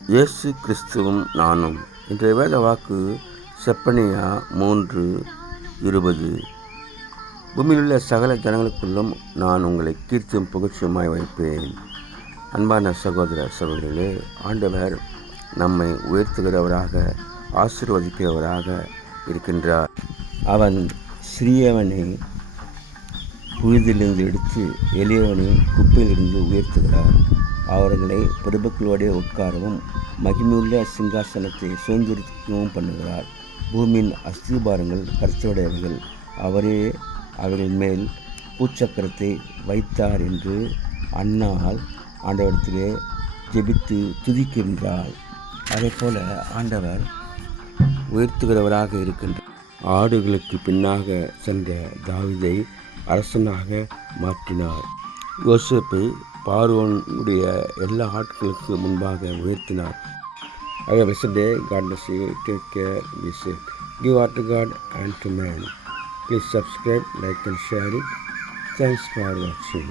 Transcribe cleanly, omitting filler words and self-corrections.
இயேசு கிறிஸ்துவும் நானும். இன்றைய வேத வாக்கு செப்பனியா 3:20. பூமியிலுள்ள சகல ஜனங்களுக்குள்ளும் நான் உங்களை கீர்த்தியும் புகழ்ச்சியுமாய் வைப்பேன். அன்பான சகோதர சகோதரிகளே, ஆண்டவர் நம்மை உயர்த்துகிறவராக, ஆசீர்வதிக்கிறவராக இருக்கின்றார். அவன் சிறியவனை புழுதிலிருந்து எடுத்து எளியவனை குப்பையிலிருந்து உயர்த்துகிறார். அவர்களை பிரபுக்களோடு உட்காரவும் மகிமையுள்ள சிங்காசனத்தை சுதந்திரிக்கவும் பண்ணுகிறார். பூமியின் அஸ்திபாரங்கள் கர்த்தருடையவர்கள், அவரே அவர்கள் மேல் பூச்சக்கரத்தை வைத்தார் என்று அன்னாள் ஆண்டவரத்திலே ஜெபித்து துதிக்கின்றார். அதே போல ஆண்டவர் உயர்த்துகிறவராக இருக்கின்றார். ஆடுகளுக்கு பின்னாக சென்ற தாவீதை அரசனாக மாற்றினார். யோசேப்பை பார்வோனுடைய எல்லா ஆட்களுக்கு முன்பாக உயர்த்தினார். Have a blessed day. God bless you. Take care. Be safe. Give heart to God and to man. Please subscribe, like and share it. Thanks for watching.